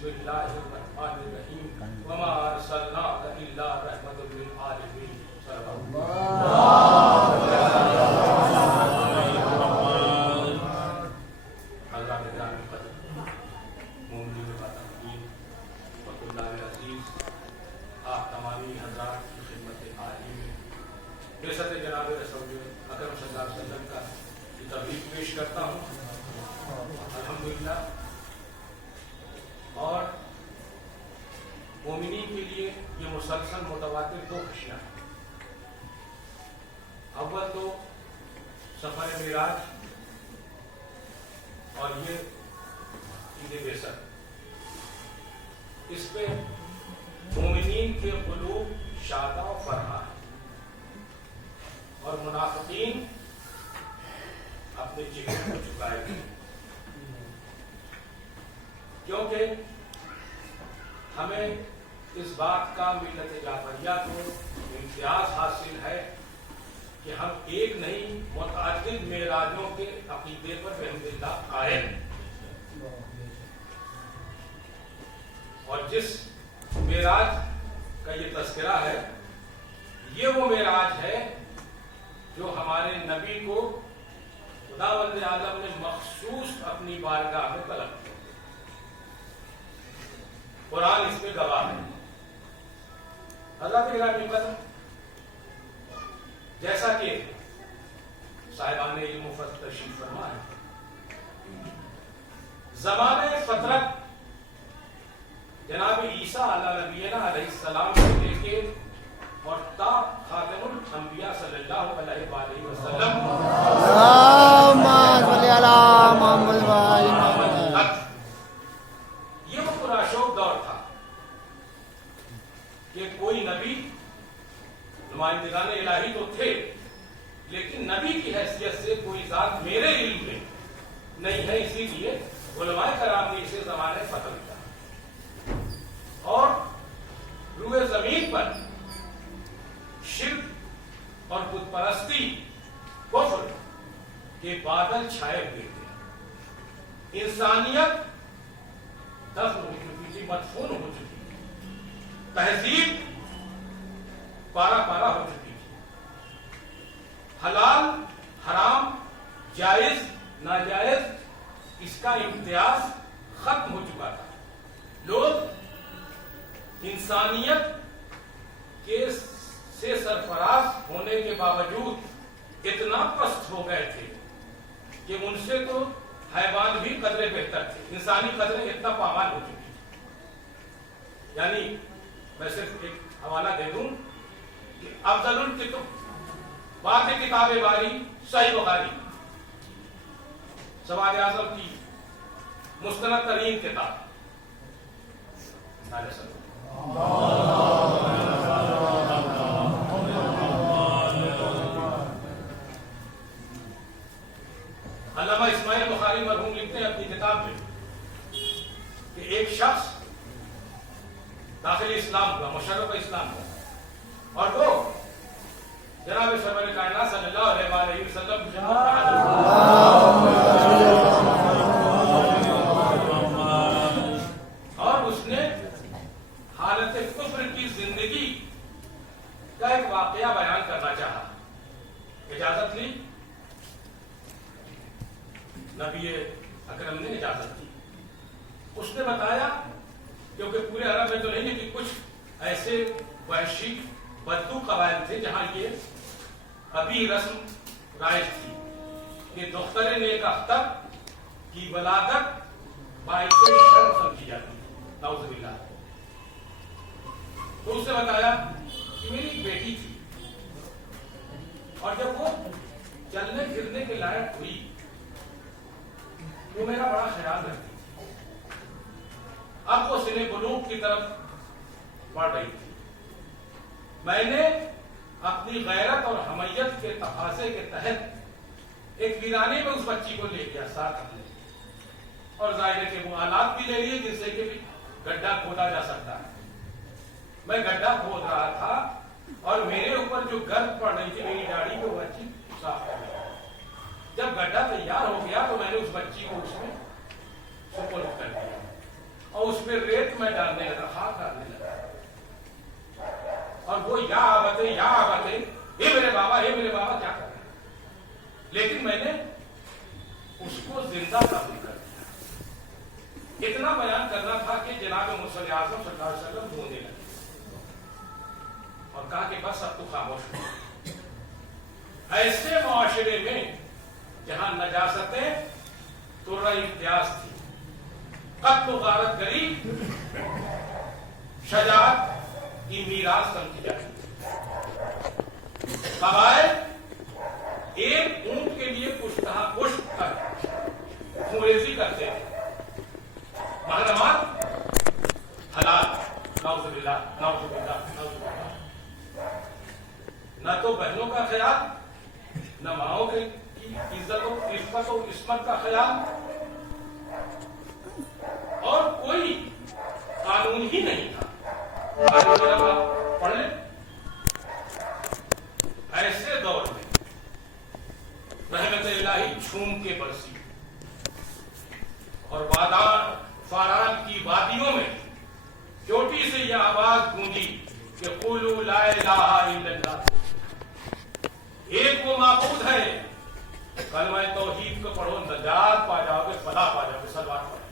بسم اللہ الرحمن الرحیم وما ارسلناک الا رحمۃ للعالمین حضرات گرامی قدر مومنین خاتمین وقت اللہ عزیز آپ تمامی حضرات کی خدمت عالی میں بعثت جناب رسول اکرم صلی اللہ علیہ وسلم کا تبریک پیش کرتا ہوں الحمدللہ. اور مومنین کے لیے یہ مسلسل متواتر دو خوشیاں ہیں. اول تو سفر معراج اور یہ عید بعثت. اس پہ مومنین کے قلوب شادہ و فرحاں ہیں اور منافقین اپنے چہرے کو چکائے گئے، کیونکہ ہمیں اس بات کا ملت جعفریہ کو امتیاز حاصل ہے کہ ہم ایک نہیں متعدد معراجوں کے عقیدے پر بحمداللہ قائم ہیں. اور جس معراج کا یہ تذکرہ ہے یہ وہ معراج ہے جو ہمارے نبی کو خداوند عالم نے مخصوص اپنی بارگاہ میں طلب کیا. قرآن اس میں گواہ ہے. حضرات گرامی قدر، جیسا کہ صاحبان علم و فضل تشریف فرما ہے، زمانہ فترت جناب عیسیٰ علیہ نبینا علیہ السلام سے لے کے اور تا خاتم الانبیاء صلی اللہ علیہ وآلہ وسلم یہ وہ پراشوق دور تھا کہ کوئی نبی، نمائندگان الہی تو تھے لیکن نبی کی حیثیت سے کوئی ذات میرے علم میں نہیں ہے. اسی لیے علماء کرام نے اسے زمانے فتح کیا اور روئے زمین پر شرک اور بت پرستی کفر کے بادل چھائے ہوئے تھے. انسانیت دفن ہو چکی تھی، مدفون ہو چکی تھی، تہذیب پارا پارا ہو چکی تھی، حلال حرام جائز ناجائز اس کا امتیاز ختم ہو چکا تھا. لوگ انسانیت کے سے سرفراز ہونے کے باوجود اتنا پست ہو گئے تھے کہ ان سے تو حیوان بھی قدرے بہتر تھے. انسانی قدریں اتنا پامال ہو چکی تھی. یعنی میں صرف ایک حوالہ دے دوں کہ افضل الکتب بعد کتاب باری صحیح بخاری، سواد اعظم کی مستند ترین کتاب. علامہ اسماعیل بخاری مرحوم لکھتے ہیں اپنی کتاب میں کہ ایک شخص داخل اسلام ہوا، مشرف اسلام ہوا، اور وہ جناب سرور کائنات صلی اللہ علیہ وآلہ وسلم اور اس نے حالت کفر کی زندگی کا ایک واقعہ بیان کرنا چاہا. اجازت لی، نبی اکرم نے اجازت دی. اس نے بتایا، کیونکہ پورے عرب میں تو نہیں لیکن کچھ ایسے وحشی بدو قبائل تھے جہاں یہ ابھی رسم رائج تھی کہ دختر نیک اختر کی ولادت باعث شرم سمجھی جاتی ہے، نعوذ باللہ. تو اس نے بتایا کہ میری ایک بیٹی تھی اور جب وہ چلنے پھرنے کے لائق ہوئی وہ میرا بڑا خیال رکھتی تھی. اب وہ سن بلوغ کی طرف بڑھ رہی تھی. میں نے اپنی غیرت اور حمیت کے تقاضے کے تحت ایک ویرانے میں اس بچی کو لے گیا ساتھ اپنے، اور ظاہر کے وہ آلات بھی لے لیے جن سے کہ گڈھا کھودا جا سکتا ہے. میں گڈھا کھود رہا تھا اور میرے اوپر جو گرد پڑ رہی تھی میری داڑھی کو وہ بچی صاف کر رہی. جب گڈھا تیار ہو گیا تو میں نے اس بچی کو اس میں سپرد کر دیا اور اس پہ ریت میں ڈالنے لگا، خاک ڈالنے لگا، اور وہ یا آبتے اے میرے بابا کیا کر رہے ہیں؟ لیکن میں نے اس کو زندہ قبول کر دیا۔ اتنا بیان کرنا تھا کہ جناب مصطفیٰ اعظم صلی اللہ علیہ وسلم رونے لگے اور کہا کہ بس اب تو خاموش ہو۔ ایسے معاشرے میں جہاں نجاستیں ترہ امتیاز تھی، قتل و غارت گری شجاعت کی میراث سمجھی جاتی ہے، قبائل ایک اونٹ کے لیے پشت کر خوریزی کرتے ہیں، محرمات حلال، نعوذ باللہ نعوذ باللہ نعوذ باللہ، نہ تو بہنوں کا خیال، نہ ماؤں کی عزت و عفت و عصمت کا خیال، اور کوئی قانون ہی نہیں تھا۔ پڑھ لیں، ایسے دور میں رحمت الہی جھوم کے برسی اور فاران کی وادیوں میں چوٹی سے یہ آواز گونجی کہ قولوا لا الہ الا اللہ، ایک وہ معبود ہے، کلمہ توحید کو پڑھو نجات پا جاؤ گے، فلاح پا جاؤ گے۔ صلوات پڑھیں۔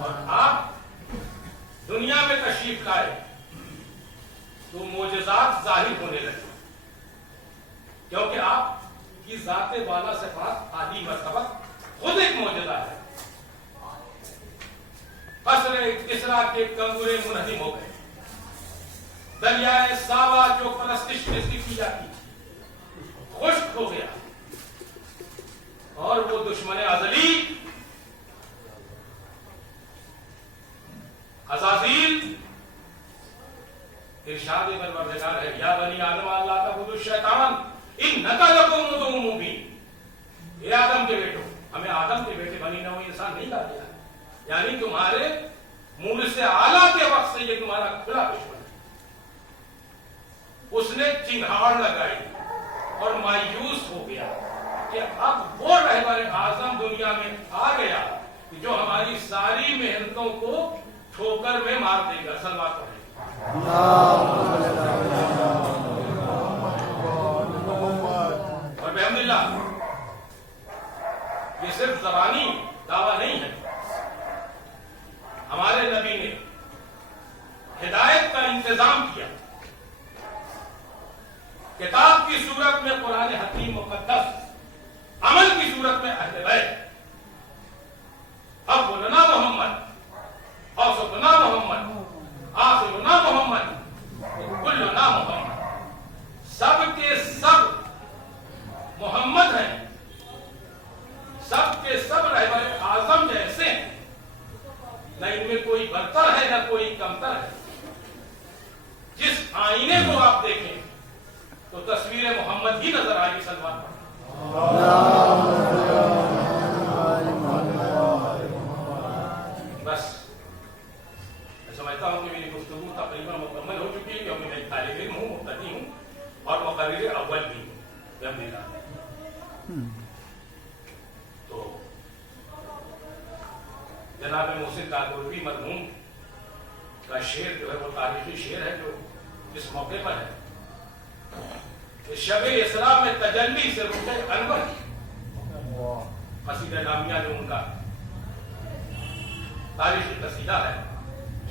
اور آپ دنیا میں تشریف لائے تو معجزات ظاہر ہونے لگے، کیونکہ آپ کی ذات بالا صفات عالی مرتبہ خود ایک معجزہ ہے۔ قصر کسریٰ کے کنگرے منہدم ہو گئے، دریائے ساوا جو پرستش میں کی جاتی خشک ہو گیا، اور وہ دشمن ازلی عزازیل ارشاد پروردگار ہے، یا بنی آدم لا تعبدوا الشیطان انک لکم عدو مبین، اے آدم کے بیٹو، ہمیں آدم کے بیٹے بنی نوع انسان نہیں کہا گیا، یعنی تمہارے منہ سے اعلیٰ کے وقت سے یہ تمہارا کھلا دشمن ہے۔ اس نے چنگھاڑ لگائی اور مایوس ہو گیا کہ اب وہ رہبر اعظم دنیا میں آ گیا جو ہماری ساری محنتوں کو ٹھوکر میں مار دے گا۔ صلوات پڑھیں۔ اور بحمدللہ یہ صرف زبانی دعویٰ نہیں ہے، ہمارے نبی نے ہدایت کا انتظام کیا، کتاب کی صورت میں قرآن حکیم مقدس، عمل کی صورت میں اہل بیت، اولنا محمد، اوسطنا محمد، آخرنا محمد، کلنا محمد، سب کے سب محمد ہیں، سب کے سب رہبر اعظم جیسے ہیں، نہ ان میں کوئی برتر ہے نہ کوئی کمتر ہے۔ جس آئینے کو آپ دیکھیں تو تصویر محمد ہی نظر آئے گی۔ صلوات پڑھیں۔ بس میں سمجھتا ہوں کہ میری گفتگو تقریباً مکمل ہو چکی ہے، کیونکہ میں طالب علم ہوں، مبتدی ہوں اور مقرر اول بھی ہوں۔ تو جناب محسن کاکوڑوی مرحوم کا شعر جو ہے وہ تاریخی شعر ہے، جو اس موقع پر ہے، شب اسراء میں تجلی سے رخ انور، قصیدہ نامیہ جو ان کا تاریخی قصیدہ ہے،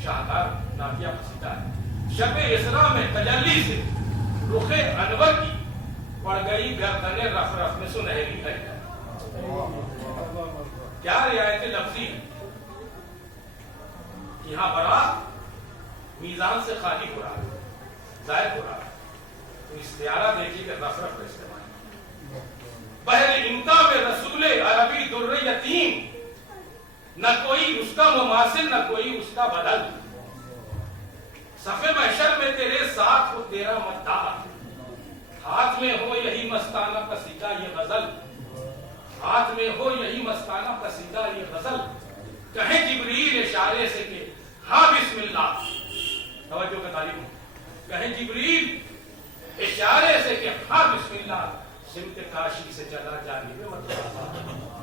شاہکار نافیہ قصیدہ ہے، شب اسراء میں تجلی سے رخ انور کی پڑ گئی گردن رف رف میں سنہری ہے۔ کیا رعایت لفظی ہے، یہاں برات میزان سے خالی ہو رہا ہے، زائد ہو رہا ہے، تو استعارہ دیکھیے کہ رف رف کا استعمال۔ بحر امتا میں رسول عربی در یتیم، نہ کوئی اس کا مماثل نہ کوئی اس کا بدل، صف محشر میں تیرے ساتھ ہو تیرا مداح، ہاتھ میں ہو یہی مستانہ قصیدہ یہ غزل، ہاتھ میں ہو یہی مستانہ قصیدہ یہ غزل، کہیں جبریل اشارے سے کہ ہاں بسم اللہ، توجہ کا تعلیم ہو، کہیں جبریل اشارے سے کہ ہاں بسم اللہ، سمت کاشی سے چلا جانب مطلب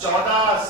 14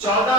14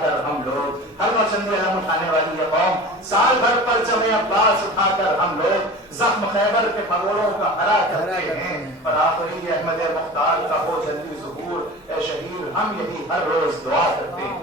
کر ہم لوگ، ہر مرچند علم اٹھانے والی یہ قوم، سال بھر پرچم عباس اٹھا کر ہم لوگ زخم خیبر کے پگوڑوں کا ہرا کرتے ہیں، اور آخری احمد مختار کا ہو جلدی ظہور اے شہیر، ہم یہی ہر روز دعا کرتے ہیں۔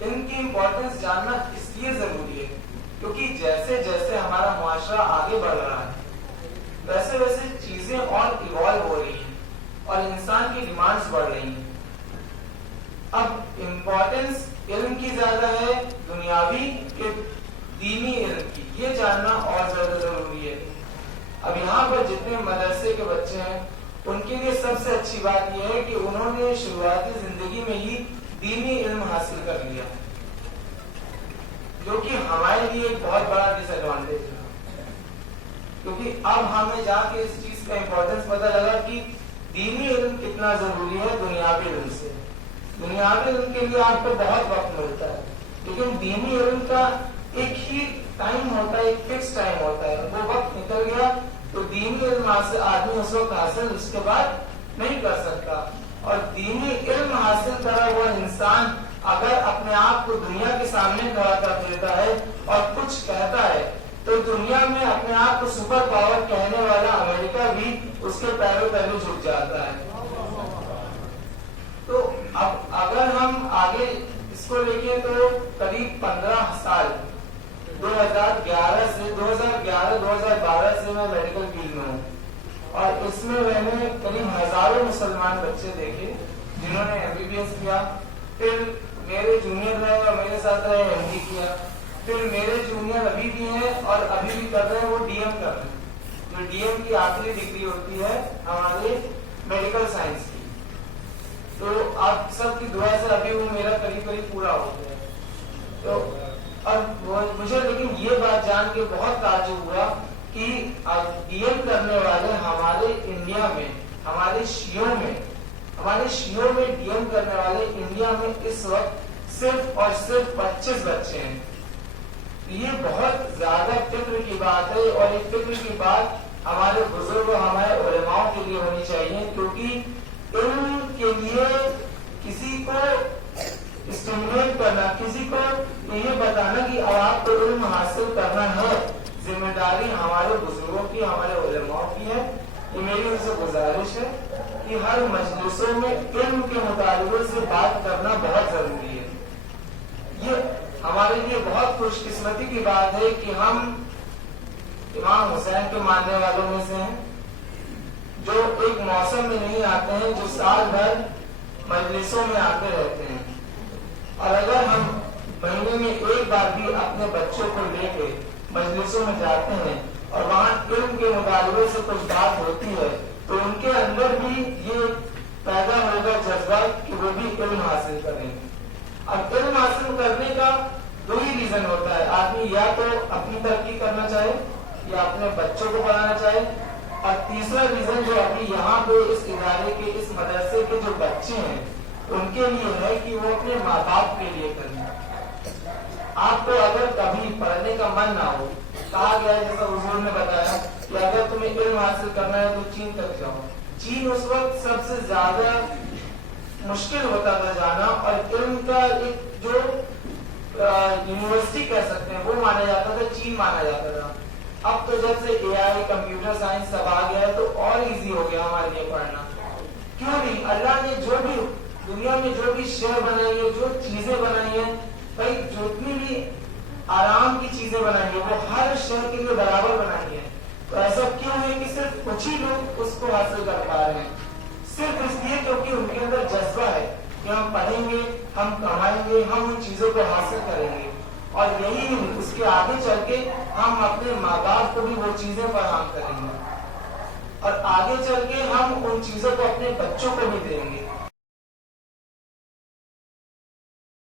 ان کی امپورٹنس جاننا اس لیے ضروری ہے کیونکہ جیسے جیسے ہمارا معاشرہ آگے بڑھ رہا ہے ویسے ویسے چیزیں اور ایوالو ہو رہی ہیں اور انسان کی ڈیمانڈز بڑھ رہی ہیں۔ اب امپورٹنس علم کی زیادہ ہے دنیاوی کہ دینی علم کی، یہ جاننا اور زیادہ ضروری ہے۔ اب یہاں پر جتنے مدرسے کے بچے ہیں ان کے لیے سب سے اچھی بات یہ ہے کہ انہوں نے شروعاتی زندگی میں ہی دینی علم حاصل کر لیا، جو کہ ہمارے لیے ایک بہت بڑا ڈس ایڈوانٹیج ہے، کیونکہ اب ہمیں جا کے اس چیز کا امپورٹنس پتہ لگا کہ دینی علم کتنا ضروری ہے دنیاوی علم سے۔ دنیاوی علم کے لیے آپ کو بہت وقت ملتا ہے، لیکن دینی علم کا ایک ہی ٹائم ہوتا ہے، ایک فکس ٹائم ہوتا ہے، وہ وقت نکل گیا تو دینی علم آدمی اس وقت حاصل اس کے بعد نہیں کر سکتا۔ اور دینی علم حاصل کرا ہوا انسان اگر اپنے آپ کو دنیا کے سامنے کھڑا کر دیتا ہے اور کچھ کہتا ہے تو دنیا میں اپنے آپ کو سپر پاور کہنے والا امریکہ بھی اس کے پیروں تلے جھک جاتا ہے۔ تو اب اگر ہم آگے اس کو دیکھیں تو قریب 15 سال 2011 سے 2012 سے میں میڈیکل فیلڈ میں ہوں، اور اس میں میں نے قریب ہزاروں مسلمان بچے دیکھے جنہوں نے MBBS کیا، پھر میرے جونیئر رہے اور میرے ساتھ رہے MD کیا، پھر میرے جونیئر ابھی بھی ہیں اور ابھی بھی کر رہے ہیں، وہ DM کر رہے ہیں، جو DM کی آخری ڈگری ہوتی ہے ہمارے میڈیکل سائنس کی۔ تو آپ سب کی دعا سے ابھی وہ میرا قریب پورا ہو گیا۔ تو اور مجھے لیکن یہ بات جان کے بہت تعجب ہوا کہ DM کرنے والے ہمارے انڈیا میں ہمارے شیعوں میں DM کرنے والے انڈیا میں اس وقت صرف اور صرف 25 بچے ہیں۔ یہ بہت زیادہ فکر کی بات ہے، اور ایک فکر کی بات ہمارے بزرگ ہمارے علماء کے لیے ہونی چاہیے، کیونکہ علم کے لیے کسی کو اسٹیمولیٹ کرنا، کسی کو یہ بتانا کہ اب آپ کو علم حاصل کرنا ہے، ذمہ داری ہمارے بزرگوں کی، ہمارے علماء کی ہے۔ یہ میری ان سے گزارش ہے کہ ہر مجلسوں میں علم کے مطالبے سے بات کرنا بہت ضروری ہے۔ یہ ہمارے لیے بہت خوش قسمتی کی بات ہے کہ ہم امام حسین کے ماننے والوں میں سے ہیں، جو ایک موسم میں نہیں آتے ہیں، جو سال بھر مجلسوں میں آتے رہتے ہیں۔ اور اگر ہم مہینے میں ایک بار بھی اپنے بچوں کو لے کے مجلسوں میں جاتے ہیں اور وہاں علم کے مطالبے سے کچھ بات ہوتی ہے، تو ان کے اندر بھی یہ پیدا ہوگا جذبہ کہ وہ بھی علم حاصل کریں۔ اب علم حاصل کرنے کا دو ہی ریزن ہوتا ہے، آدمی یا تو اپنی ترقی کرنا چاہے یا اپنے بچوں کو پڑھانا چاہے، اور تیسرا ریزن جو ابھی یہاں پہ اس ادارے کے اس مدرسے کے جو بچے ہیں ان کے لیے ہے کہ وہ اپنے ماں باپ کے لیے کریں۔ آپ کو اگر کبھی پڑھنے کا من نہ ہو، کہا گیا ہے جیسا حضور نے بتایا کہ اگر تمہیں علم حاصل کرنا ہے تو چین تک جاؤ۔ چین اس وقت سب سے زیادہ مشکل ہوتا تھا جانا، اور علم کا ایک جو یونیورسٹی کہہ سکتے ہیں وہ مانا جاتا تھا، چین مانا جاتا تھا۔ اب تو جب سے اے آئی، کمپیوٹر سائنس سب آ گیا ہے تو اور ایزی ہو گیا ہمارے لیے پڑھنا۔ کیوں نہیں؟ اللہ نے جو بھی دنیا میں جو بھی شہر بنائی ہے، جو چیزیں بنائی ہیں، بھائی جتنی بھی آرام کی چیزیں بنائی ہیں وہ ہر شہر کے لیے برابر بنائی ہیں۔ تو ایسا کیوں ہے کہ صرف کچھ ہی لوگ اس کو حاصل کر پا رہے ہیں؟ صرف اس لیے کیونکہ ان کے اندر جذبہ ہے کہ ہم پڑھیں گے، ہم کمائیں گے، ہم ان چیزوں کو حاصل کریں گے، اور یہی نہیں، اس کے آگے چل کے ہم اپنے ماں باپ کو بھی وہ چیزیں فراہم کریں گے، اور آگے چل کے ہم ان چیزوں کو اپنے بچوں کو بھی دیں گے۔